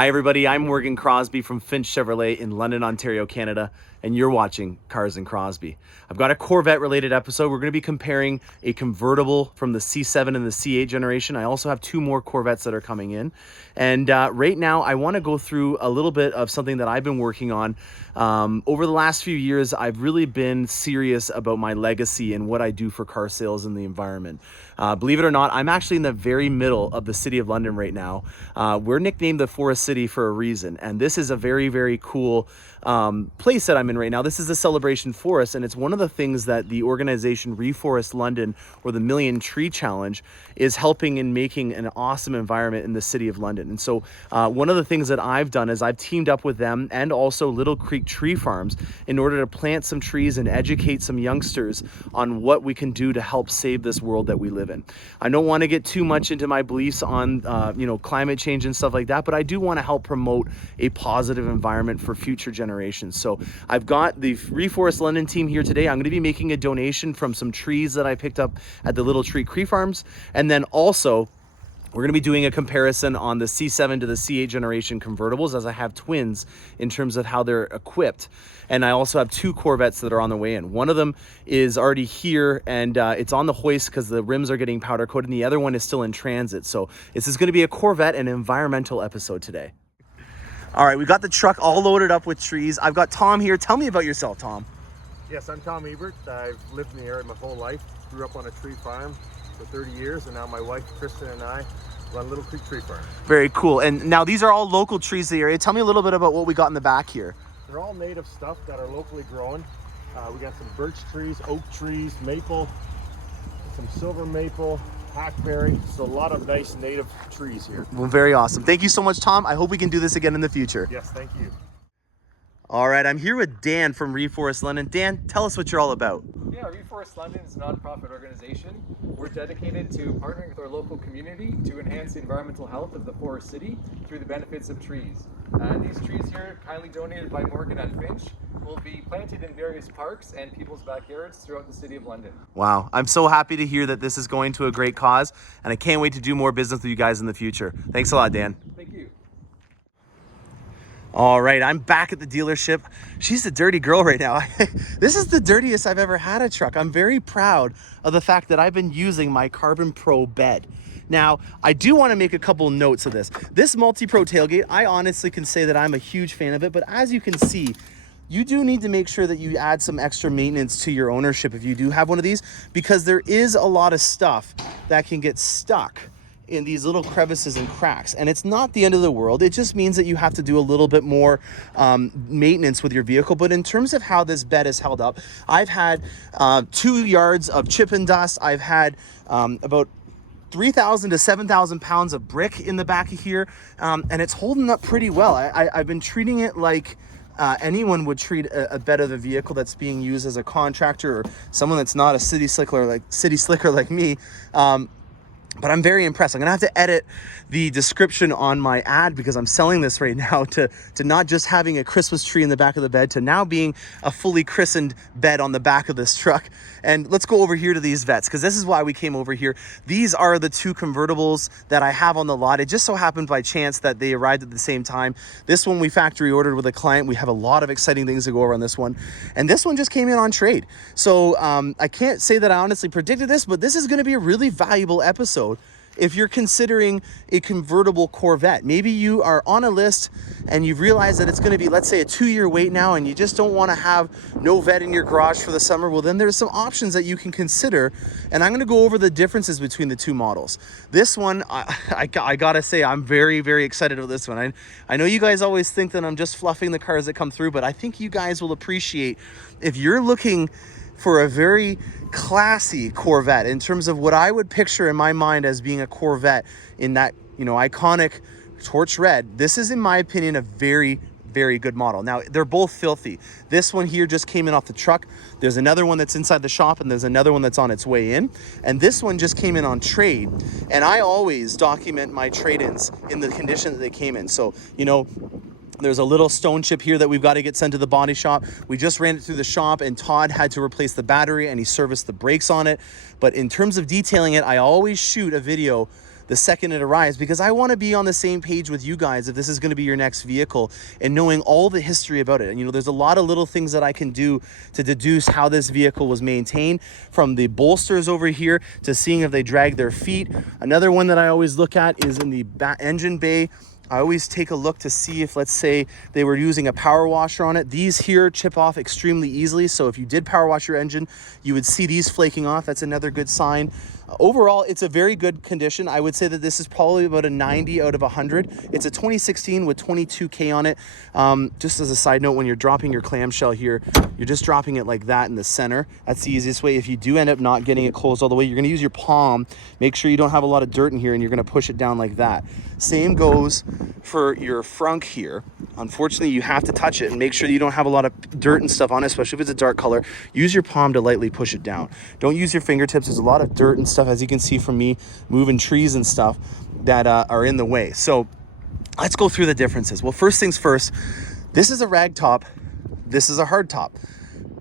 Hi everybody, I'm Morgan Crosbie from Finch Chevrolet in London, Ontario, Canada, and you're watching Cars and Crosbie. I've got a Corvette related episode. We're going to be comparing a convertible from the C7 and the C8 generation. I also have two more Corvettes that are coming in. And right now I want to go through a little bit of something that I've been working on. Over the last few years, I've really been serious about my legacy and what I do for car sales in the environment. Believe it or not, I'm actually in the very middle of the city of London right now. We're nicknamed the Forest City for a reason, and this is a very, very cool place that I'm in right now. This is a celebration forest, and it's one of the things that the organization Reforest London, or the Million Tree Challenge, is helping in making an awesome environment in the city of London. And so one of the things that I've done is I've teamed up with them and also Little Creek Tree Farms in order to plant some trees and educate some youngsters on what we can do to help save this world that we live in. I don't want to get too much into my beliefs on climate change and stuff like that, but I do want to help promote a positive environment for future generations. So I've got the Reforest London team here today. I'm going to be making a donation from some trees that I picked up at the Little Creek Tree Farms, and then also we're going to be doing a comparison on the C7 to the C8 generation convertibles, as I have twins in terms of how they're equipped. And I also have two Corvettes that are on the way in. One of them is already here and it's on the hoist because the rims are getting powder coated, and the other one is still in transit. So this is going to be a Corvette and environmental episode today. All right, we got the truck all loaded up with trees. I've got Tom here. Tell me about yourself, Tom. Yes, I'm Tom Ebert. I've lived in the area my whole life. Grew up on a tree farm for 30 years, and now my wife Kristen and I run Little Creek Tree Farm. Very cool. And now these are all local trees in the area. Tell me a little bit about what we got in the back here. They're all native stuff that are locally grown. We got some birch trees, oak trees, maple, some silver maple, hackberry. So a lot of nice native trees here. Well, very awesome. Thank you so much, Tom. I hope we can do this again in the future. Yes, thank you. All right, I'm here with Dan from Reforest London. Dan, tell us what you're all about. Yeah, Reforest London is a non-profit organization. We're dedicated to partnering with our local community to enhance the environmental health of the Forest City through the benefits of trees. These trees here, kindly donated by Morgan and Finch, will be planted in various parks and people's backyards throughout the city of London. Wow, I'm so happy to hear that this is going to a great cause, and I can't wait to do more business with you guys in the future. Thanks a lot, Dan. Thank you. All right, I'm back at the dealership. She's a dirty girl right now. This is the dirtiest I've ever had a truck. I'm very proud of the fact that I've been using my Carbon Pro bed. Now, I do want to make a couple notes of this. This Multi-Pro tailgate, I honestly can say that I'm a huge fan of it, but as you can see, you do need to make sure that you add some extra maintenance to your ownership if you do have one of these, because there is a lot of stuff that can get stuck in these little crevices and cracks, and it's not the end of the world. It just means that you have to do a little bit more maintenance with your vehicle. But in terms of how this bed is held up, I've had 2 yards of chip and dust. I've had about 3,000 to 7,000 pounds of brick in the back of here, and it's holding up pretty well. I've been treating it like anyone would treat a bed of a vehicle that's being used as a contractor or someone that's not a city slicker like me. But I'm very impressed. I'm gonna have to edit the description on my ad because I'm selling this right now to not just having a Christmas tree in the back of the bed to now being a fully christened bed on the back of this truck. And let's go over here to these vets because this is why we came over here. These are the two convertibles that I have on the lot. It just so happened by chance that they arrived at the same time. This one we factory ordered with a client. We have a lot of exciting things to go over on this one. And this one just came in on trade. So I can't say that I honestly predicted this, but this is gonna be a really valuable episode if you're considering a convertible Corvette. Maybe you are on a list and you've realized that it's going to be, let's say, a 2-year wait now, and you just don't want to have no vet in your garage for the summer. Well, then there's some options that you can consider, and I'm going to go over the differences between the two models. This one, I gotta say, I'm very, very excited about this one. I know you guys always think that I'm just fluffing the cars that come through, but I think you guys will appreciate, if you're looking for a very classy Corvette in terms of what I would picture in my mind as being a Corvette in that, iconic torch red, this is, in my opinion, a very, very good model. Now, they're both filthy. This one here just came in off the truck. There's another one that's inside the shop, and there's another one that's on its way in. And this one just came in on trade. And I always document my trade-ins in the condition that they came in. So, there's a little stone chip here that we've got to get sent to the body shop. We just ran it through the shop, and Todd had to replace the battery and he serviced the brakes on it. But in terms of detailing it, I always shoot a video the second it arrives, because I want to be on the same page with you guys if this is going to be your next vehicle, and knowing all the history about it. And you know, there's a lot of little things that I can do to deduce how this vehicle was maintained, from the bolsters over here to seeing if they drag their feet. Another one that I always look at is in the engine bay. I always take a look to see if, let's say, they were using a power washer on it. These here chip off extremely easily. So if you did power wash your engine, you would see these flaking off. That's another good sign. Overall, it's a very good condition. I would say that this is probably about a 90 out of 100. It's a 2016 with 22K on it. Just as a side note, when you're dropping your clamshell here, you're just dropping it like that in the center. That's the easiest way. If you do end up not getting it closed all the way, you're gonna use your palm. Make sure you don't have a lot of dirt in here, and you're gonna push it down like that. Same goes for your frunk here. Unfortunately, you have to touch it and make sure that you don't have a lot of dirt and stuff on it, especially if it's a dark color. Use your palm to lightly push it down. Don't use your fingertips. There's a lot of dirt and stuff, as you can see from me moving trees and stuff, that are in the way. So let's go through the differences. Well, first things first, this is a rag top, this is a hard top.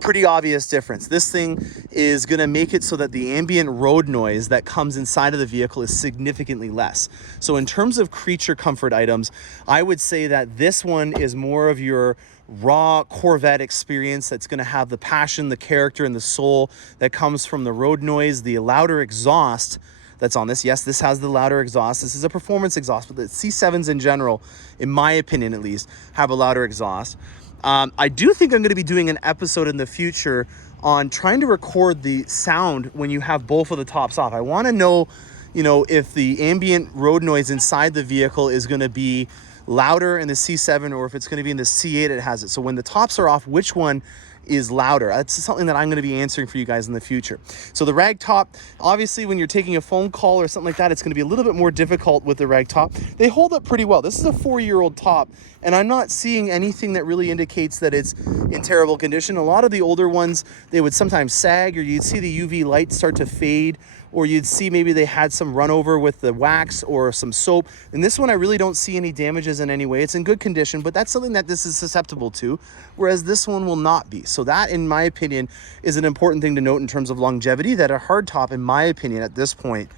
Pretty obvious difference. This thing is going to make it so that the ambient road noise that comes inside of the vehicle is significantly less. So in terms of creature comfort items, I would say that this one is more of your raw Corvette experience that's going to have the passion, the character, and the soul that comes from the road noise, the louder exhaust that's on this. Yes, this has the louder exhaust. This is a performance exhaust, but the C7s in general, in my opinion at least, have a louder exhaust. I do think I'm going to be doing an episode in the future on trying to record the sound when you have both of the tops off. I want to know, you know, if the ambient road noise inside the vehicle is going to be louder in the C7 or if it's going to be in the C8 it has it. So when the tops are off, which one is louder? That's something that I'm going to be answering for you guys in the future. So the rag top, obviously when you're taking a phone call or something like that, it's going to be a little bit more difficult with the rag top. They hold up pretty well. This is a 4-year-old top, and I'm not seeing anything that really indicates that it's in terrible condition. A lot of the older ones, they would sometimes sag, or you'd see the UV light start to fade, or you'd see maybe they had some run over with the wax or some soap. And this one, I really don't see any damages in any way. It's in good condition, but that's something that this is susceptible to, whereas this one will not be. So that, in my opinion, is an important thing to note in terms of longevity, that a hard top, in my opinion, at this point,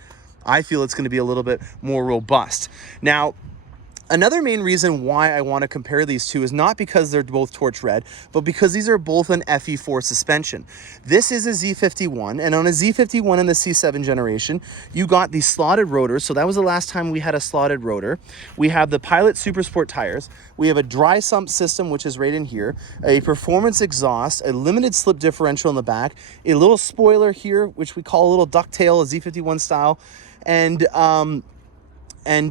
I feel it's going to be a little bit more robust. Now, another main reason why I want to compare these two is not because they're both torch red, but because these are both an FE4 suspension. This is a Z51, and on a Z51 in the C7 generation, you got the slotted rotors. So that was the last time we had a slotted rotor. We have the Pilot Super Sport tires. We have a dry sump system, which is right in here, a performance exhaust, a limited slip differential in the back, a little spoiler here, which we call a little ducktail, a Z51 style, and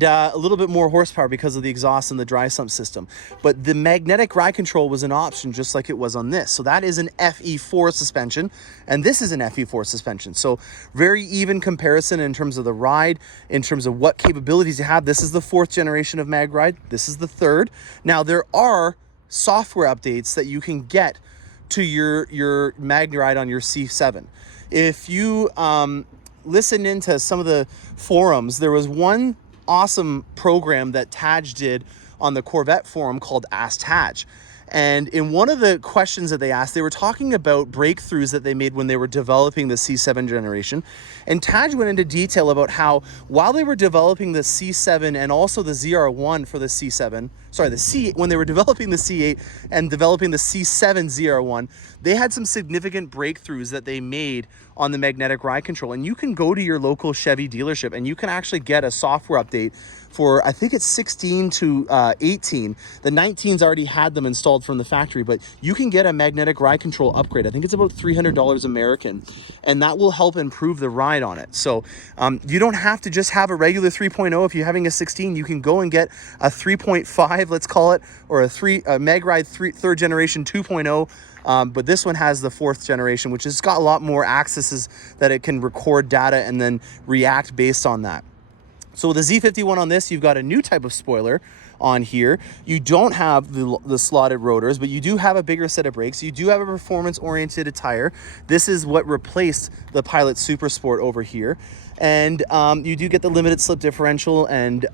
a little bit more horsepower because of the exhaust and the dry sump system. But the magnetic ride control was an option, just like it was on this. So that is an FE4 suspension, and this is an FE4 suspension. So very even comparison in terms of the ride, in terms of what capabilities you have. This is the 4th generation of MagRide. This is the 3rd. Now, there are software updates that you can get to your MagRide on your C7. If you listen into some of the forums, there was one awesome program that Taj did on the Corvette forum called Ask Taj. And in one of the questions that they asked, they were talking about breakthroughs that they made when they were developing the C7 generation. And Taj went into detail about how while they were developing the C7 and also the ZR1 for the C7, when they were developing the C8 and developing the C7 ZR1, they had some significant breakthroughs that they made on the magnetic ride control. And you can go to your local Chevy dealership and you can actually get a software update for, I think it's 16 to 18. The 19s already had them installed from the factory, but you can get a magnetic ride control upgrade. I think it's about $300 American, and that will help improve the ride on it. So you don't have to just have a regular 3.0. If you're having a 16, you can go and get a 3.5, let's call it, or a MagRide 3rd generation 2.0. But this one has the 4th generation, which has got a lot more accesses that it can record data and then react based on that. So with the Z51 on this, you've got a new type of spoiler on here. You don't have the slotted rotors, but you do have a bigger set of brakes. You do have a performance-oriented tire. This is what replaced the Pilot Super Sport over here. And you do get the limited slip differential, and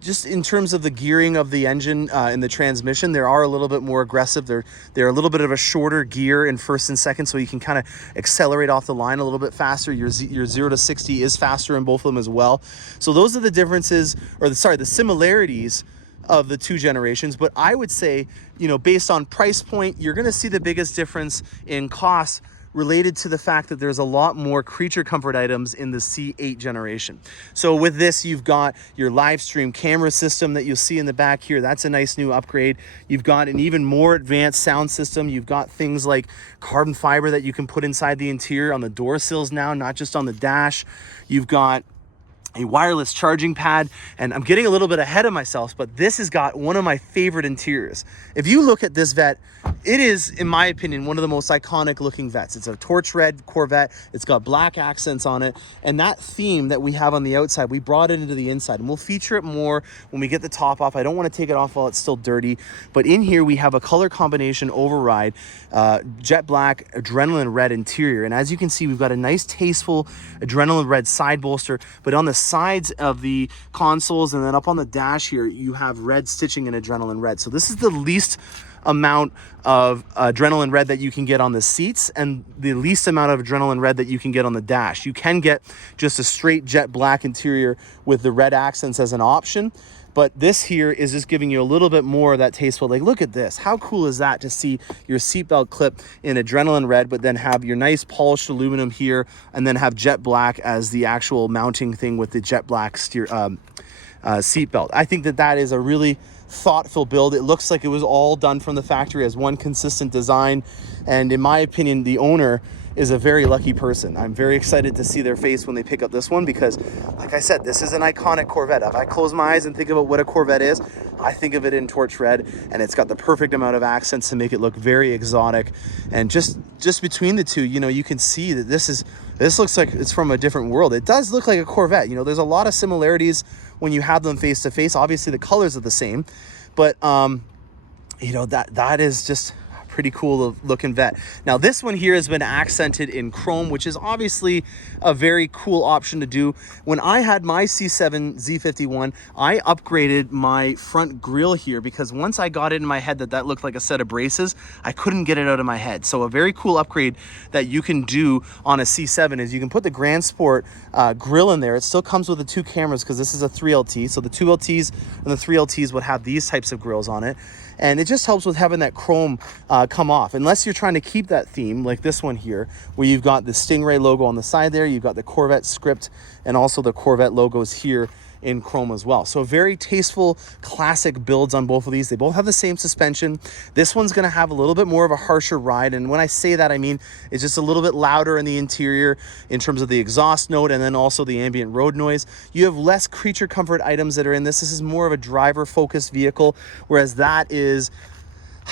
just in terms of the gearing of the engine and the transmission, they are a little bit more aggressive. They're a little bit of a shorter gear in first and second, so you can kind of accelerate off the line a little bit faster. Your 0 to 60 is faster in both of them as well. So those are the differences, or the similarities of the two generations. But I would say, you know, based on price point, you're going to see the biggest difference in cost related to the fact that there's a lot more creature comfort items in the C8 generation. So with this, you've got your live stream camera system that you'll see in the back here. That's a nice new upgrade. You've got an even more advanced sound system. You've got things like carbon fiber that you can put inside the interior on the door sills now, not just on the dash. You've got a wireless charging pad, and I'm getting a little bit ahead of myself, but this has got one of my favorite interiors. If you look at this vet, it is, in my opinion, one of the most iconic looking vets. It's a torch red Corvette. It's got black accents on it, and that theme that we have on the outside, we brought it into the inside, and we'll feature it more when we get the top off. I don't want to take it off while it's still dirty, but in here we have a color combination override, jet black adrenaline red interior, and as you can see, we've got a nice tasteful adrenaline red side bolster, but on the sides of the consoles and then up on the dash here, you have red stitching in adrenaline red. So this is the least amount of adrenaline red that you can get on the seats, and the least amount of adrenaline red that you can get on the dash. You can get just a straight jet black interior with the red accents as an option, but this here is just giving you a little bit more of that tasteful. Like, look at this. How cool is that to see your seatbelt clip in adrenaline red, but then have your nice polished aluminum here, and then have jet black as the actual mounting thing with the jet black seatbelt. I think that is a really thoughtful build. It looks like it was all done from the factory as one consistent design, and in my opinion, the owner is a very lucky person. I'm very excited to see their face when they pick up this one, because like I said, this is an iconic Corvette. If I close my eyes and think about what a Corvette is, I think of it in torch red, and it's got the perfect amount of accents to make it look very exotic. And just between the two, you know, you can see that this looks like it's from a different world. It does look like a Corvette. You know, there's a lot of similarities when you have them face to face. Obviously the colors are the same, but you know, that is just pretty cool looking vet. Now this one here has been accented in chrome, which is obviously a very cool option to do. When I had my C7 Z51, I upgraded my front grille here, because once I got it in my head that looked like a set of braces, I couldn't get it out of my head. So a very cool upgrade that you can do on a C7 is you can put the Grand Sport grille in there. It still comes with the two cameras, because this is a 3LT. So the 2LTs and the 3LTs would have these types of grills on it. And it just helps with having that chrome come off. Unless you're trying to keep that theme, like this one here, where you've got the Stingray logo on the side there, you've got the Corvette script, and also the Corvette logos here in chrome as well. So very tasteful, classic builds on both of these. They both have the same suspension. This one's gonna have a little bit more of a harsher ride, and when I say that, I mean it's just a little bit louder in the interior in terms of the exhaust note, and then also the ambient road noise. You have less creature comfort items that are in this. This is more of a driver-focused vehicle, whereas that is,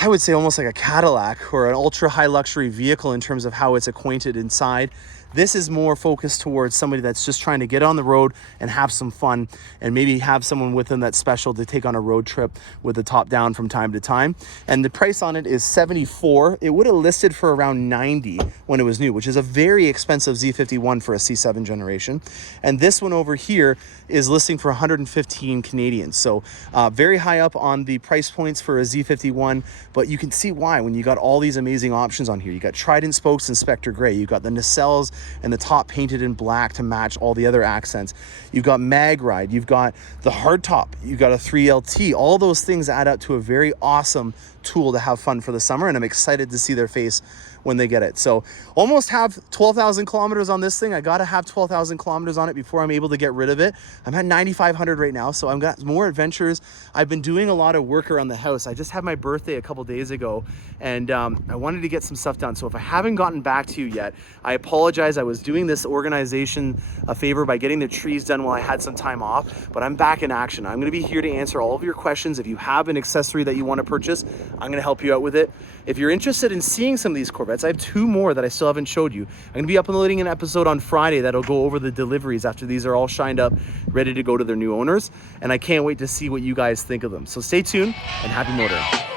I would say, almost like a Cadillac or an ultra high luxury vehicle in terms of how it's acquainted inside. This is more focused towards somebody that's just trying to get on the road and have some fun, and maybe have someone with them that's special to take on a road trip with the top down from time to time. And the price on it is $74. It would have listed for around $90 when it was new, which is a very expensive Z51 for a C7 generation. And this one over here is listing for 115 Canadian. So very high up on the price points for a Z51, but you can see why when you got all these amazing options on here. You got Trident spokes in Spectre Gray. You've got the nacelles and the top painted in black to match all the other accents. You've got mag ride, you've got the hardtop, you've got a 3LT. All those things add up to a very awesome tool to have fun for the summer, and I'm excited to see their face when they get it. So almost have 12,000 kilometers on this thing. I gotta have 12,000 kilometers on it before I'm able to get rid of it. I'm at 9,500 right now, so I've got more adventures. I've been doing a lot of work around the house. I just had my birthday a couple days ago, and I wanted to get some stuff done. So if I haven't gotten back to you yet, I apologize. I was doing this organization a favor by getting the trees done while I had some time off, but I'm back in action. I'm gonna be here to answer all of your questions. If you have an accessory that you wanna purchase, I'm gonna help you out with it. If you're interested in seeing some of these Corvettes, I have two more that I still haven't showed you. I'm gonna be uploading an episode on Friday that'll go over the deliveries after these are all shined up, ready to go to their new owners. And I can't wait to see what you guys think of them. So stay tuned and happy motoring.